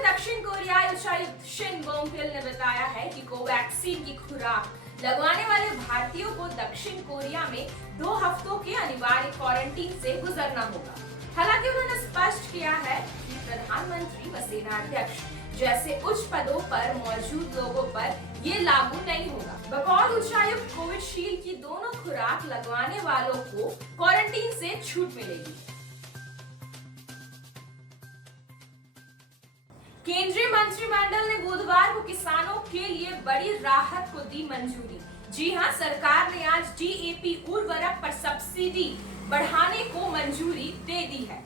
में दक्षिण कोरियाई उच्चायुक्त शिन बोंगकिल ने बताया है कि कोवैक्सीन की खुराक लगवाने वाले भारतीयों को दक्षिण कोरिया में 2 हफ्तों के अनिवार्य क्वारंटीन से गुजरना होगा। हालांकि उन्होंने स्पष्ट किया है कि प्रधानमंत्री व सेनाध्यक्ष जैसे उच्च पदों पर मौजूद लोगों पर ये लागू नहीं होगा। बकौल उच्चायुक्त कोविशील्ड की दोनों खुराक लगवाने वालों को क्वारंटीन से छूट मिलेगी। केंद्रीय मंत्रिमंडल ने बुधवार को किसानों के लिए बड़ी राहत को दी मंजूरी। जी हां, सरकार ने आज डीएपी उर्वरक पर सब्सिडी बढ़ाने को मंजूरी दे दी है।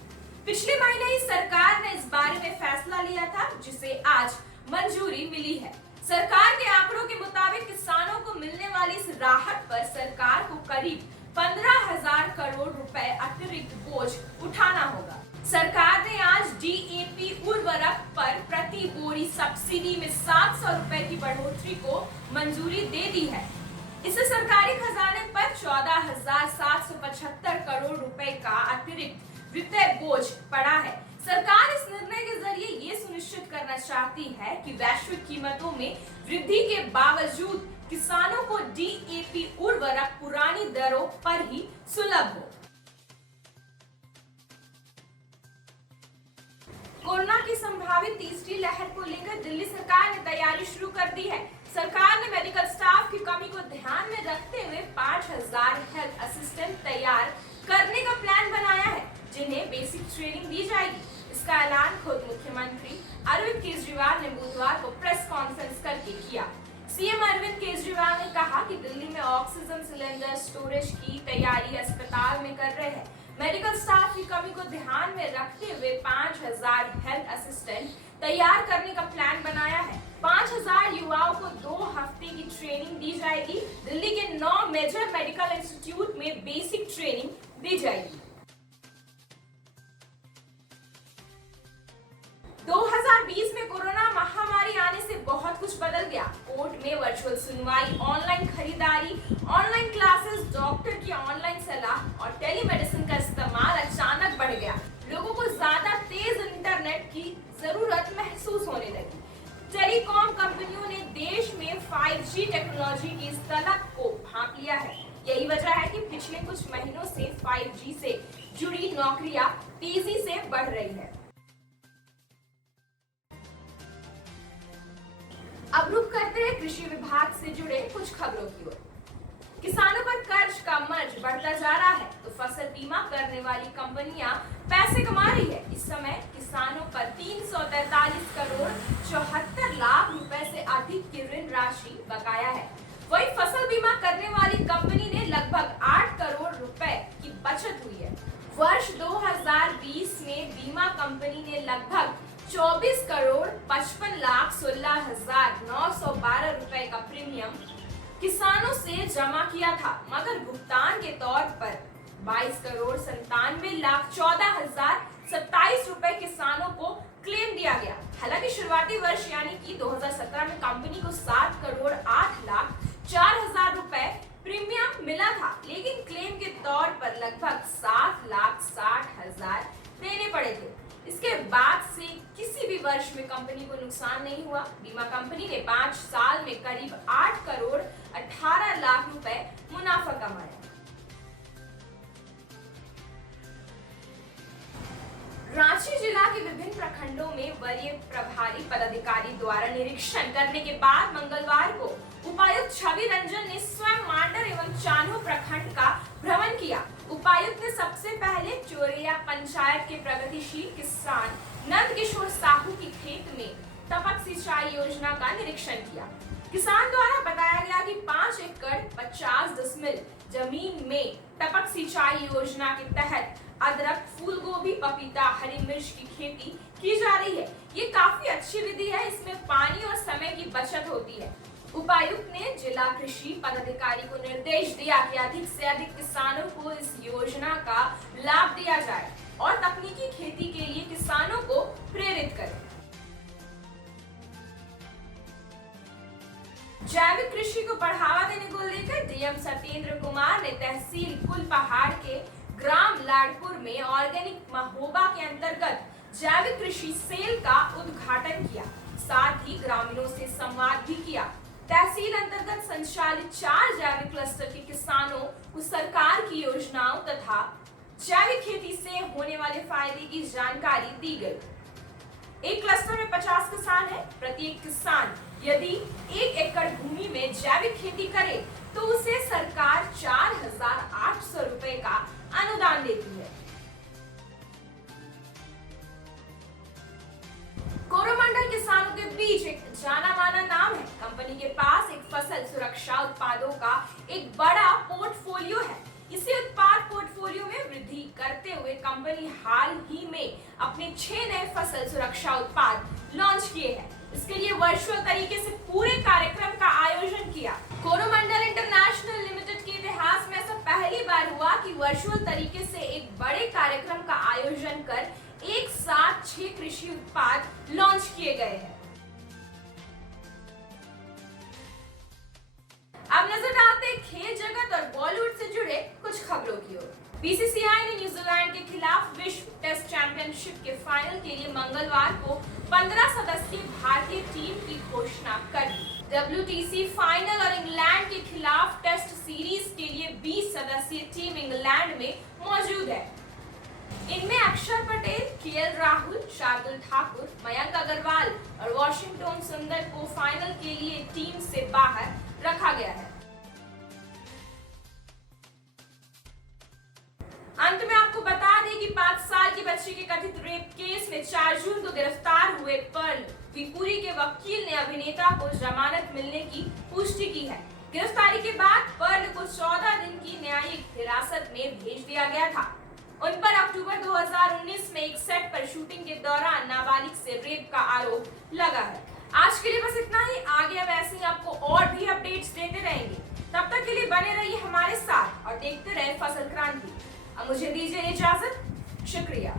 पिछले महीने ही सरकार ने इस बारे में फैसला लिया था, जिसे आज मंजूरी मिली है। सरकार के आंकड़ों के मुताबिक किसानों को मिलने वाली इस राहत पर सरकार को करीब 15,000 करोड़ रुपए अतिरिक्त बोझ उठाना होगा। सरकार ने आज डीएपी उर्वरक पर प्रति बोरी सब्सिडी में 700 रुपए की बढ़ोतरी को मंजूरी दे दी है। इससे सरकारी खजाने पर 14,775 करोड़ रुपए का अतिरिक्त वित्तीय बोझ पड़ा है। सरकार इस निर्णय के जरिए ये सुनिश्चित करना चाहती है कि वैश्विक कीमतों में वृद्धि के बावजूद किसानों को डीएपी उर्वरक पुरानी दरों पर ही सुलभ हो। कोरोना की संभावित तीसरी लहर को लेकर दिल्ली सरकार ने तैयारी शुरू कर दी है। सरकार ने मेडिकल स्टाफ की कमी को ध्यान में रखते हुए 5,000 हेल्थ असिस्टेंट तैयार करने का प्लान बनाया है, जिन्हें बेसिक ट्रेनिंग दी जाएगी। इसका ऐलान खुद मुख्यमंत्री अरविंद केजरीवाल ने बुधवार को प्रेस कॉन्फ्रेंस करके किया। सीएम अरविंद केजरीवाल ने कहा कि दिल्ली में ऑक्सीजन सिलेंडर स्टोरेज की तैयारी अस्पताल में कर रहे हैं। मेडिकल स्टाफ की कमी को ध्यान में रखते हुए 5,000 हेल्थ असिस्टेंट तैयार करने का प्लान बनाया है। 5,000 युवाओं को 2 हफ्ते की ट्रेनिंग दी जाएगी। दिल्ली के 9 मेजर मेडिकल इंस्टीट्यूट में बेसिक ट्रेनिंग दी जाएगी। 2020 में कोरोना महामारी आने से बहुत कुछ बदल गया। कोर्ट में वर्चुअल सुनवाई, ऑनलाइन खरीदारी, ऑनलाइन क्लासेस, डॉक्टर की ऑनलाइन सलाह और टेलीमेडिसिन का इस्तेमाल अचानक बढ़ गया। लोगों को ज्यादा तेज इंटरनेट की जरूरत महसूस होने लगी। टेलीकॉम कंपनियों ने देश में 5G टेक्नोलॉजी की इस तलब को भांप लिया है। यही वजह है कि पिछले कुछ महीनों से 5G से जुड़ी नौकरियां तेजी से बढ़ रही है। अब रुक करते हैं कृषि विभाग से जुड़े कुछ खबरों की ओर। किसानों पर कर्ज का मर्ज बढ़ता जा रहा है, तो फसल बीमा करने वाली कंपनियां पैसे कमा रही है। इस समय किसानों पर 343 करोड़ 74 लाख रुपए से अधिक की ऋण राशि बकाया है। वही फसल बीमा करने वाली कंपनी ने लगभग 8 करोड़ रुपए की बचत हुई है। वर्ष 2020 में बीमा कंपनी ने लगभग 24 करोड़ 55 लाख 16,912 रुपए का प्रीमियम किसानों से जमा किया था, मगर भुगतान के तौर पर 22 करोड़ 97 लाख 14,027 रुपए किसानों को क्लेम दिया गया। हालांकि शुरुआती वर्ष यानी कि 2017 में कंपनी को 7 करोड़ 8 लाख 4,000 रुपए प्रीमियम मिला था, लेकिन क्लेम के तौर पर लगभग 7 लाख 60,000 देने पड़े थे। इसके बाद से किसी भी वर्ष में कंपनी को नुकसान नहीं हुआ। बीमा कंपनी ने 5 साल में करीब 8 करोड़ 18 लाख रुपए मुनाफा कमाया। रांची जिला के विभिन्न प्रखंडों में वरीय प्रभारी पदाधिकारी द्वारा निरीक्षण करने के बाद मंगलवार को उपायुक्त छवि रंजन ने स्वयं मांडर एवं चान्हो प्रखंड का भ्रमण किया। उपायुक्त ने सबसे पहले चोरैया पंचायत के प्रगतिशील किसान नंद किशोर साहू की खेत में टपक सिंचाई योजना का निरीक्षण किया। किसान द्वारा बताया गया कि 5 एकड़ 50 डिसमिल जमीन में टपक सिंचाई योजना के तहत अदरक, फूल गोभी, पपीता, हरी मिर्च की खेती की जा रही है। ये काफी अच्छी विधि है, इसमें पानी और समय की बचत होती है। उपायुक्त ने जिला कृषि पदाधिकारी को निर्देश दिया कि अधिक से अधिक किसानों को इस योजना का लाभ दिया जाए और तकनीकी खेती के लिए किसानों को प्रेरित करें। जैविक कृषि को बढ़ावा देने को लेकर डीएम सत्येंद्र कुमार ने तहसील कुलपहाड़ के ग्राम लाडपुर में ऑर्गेनिक महोबा के अंतर्गत जैविक कृषि सेल का उद्घाटन किया, साथ ही ग्रामीणों से संवाद भी किया। तहसील अंतर्गत संचालित 4 जैविक क्लस्टर के किसानों को सरकार की योजनाओं तथा जैविक खेती से होने वाले फायदे की जानकारी दी गई। एक क्लस्टर में 50 किसान हैं। प्रत्येक किसान यदि 1 एकड़ भूमि में जैविक खेती करे तो उसे सरकार 4,800 रुपए का अनुदान देती है। कोरोमंडल किसानों के बीच एक जाना माना नाम है। कंपनी के पास एक फसल सुरक्षा उत्पादों का एक बड़ा पोर्टफोलियो है। इसी उत्पाद पोर्टफोलियो में वृद्धि करते हुए कंपनी हाल ही में अपने 6 नए फसल सुरक्षा उत्पाद लॉन्च किए हैं। इसके लिए वर्चुअल तरीके से पूरे कार्यक्रम का आयोजन किया। कोरोमंडल इंटरनेशनल लिमिटेड के इतिहास में ऐसा पहली बार हुआ कि वर्चुअल तरीके से एक बड़े कार्यक्रम का आयोजन कर एक साथ 6 कृषि उत्पाद लॉन्च किए गए हैं। अब नजर डालते हैं खेल जगत और बॉलीवुड से जुड़े कुछ खबरों की ओर। बीसीसीआई ने न्यूजीलैंड के खिलाफ विश्व टेस्ट चैंपियनशिप के फाइनल के लिए मंगलवार को 15 सदस्यीय भारतीय टीम की घोषणा कर दी। WTC फाइनल और इंग्लैंड के खिलाफ टेस्ट सीरीज के लिए 20 सदस्यीय टीम इंग्लैंड में मौजूद है। इनमें अक्षर पटेल, KL राहुल, शार्दुल ठाकुर, मयंक अग्रवाल और वॉशिंगटन सुंदर को फाइनल के लिए टीम से बाहर रखा गया है। अंत में आपको बता दें कि 5 साल की बच्ची के कथित रेप केस में 4 जून को गिरफ्तार हुए पर्ल विपुरी के वकील ने अभिनेता को जमानत मिलने की पुष्टि की है। गिरफ्तारी के बाद पर्ल को 14 दिन की न्यायिक हिरासत में भेज दिया गया था। उन पर अक्टूबर 2019 में एक सेट पर शूटिंग के दौरान नाबालिग से रेप का आरोप लगा है। आज के लिए बस इतना ही। आगे हम ऐसे ही आपको और भी अपडेट्स देते रहेंगे। तब तक के लिए बने रहिए हमारे साथ और देखते रहे फसल क्रांति। अब मुझे दीजिए इजाजत। शुक्रिया।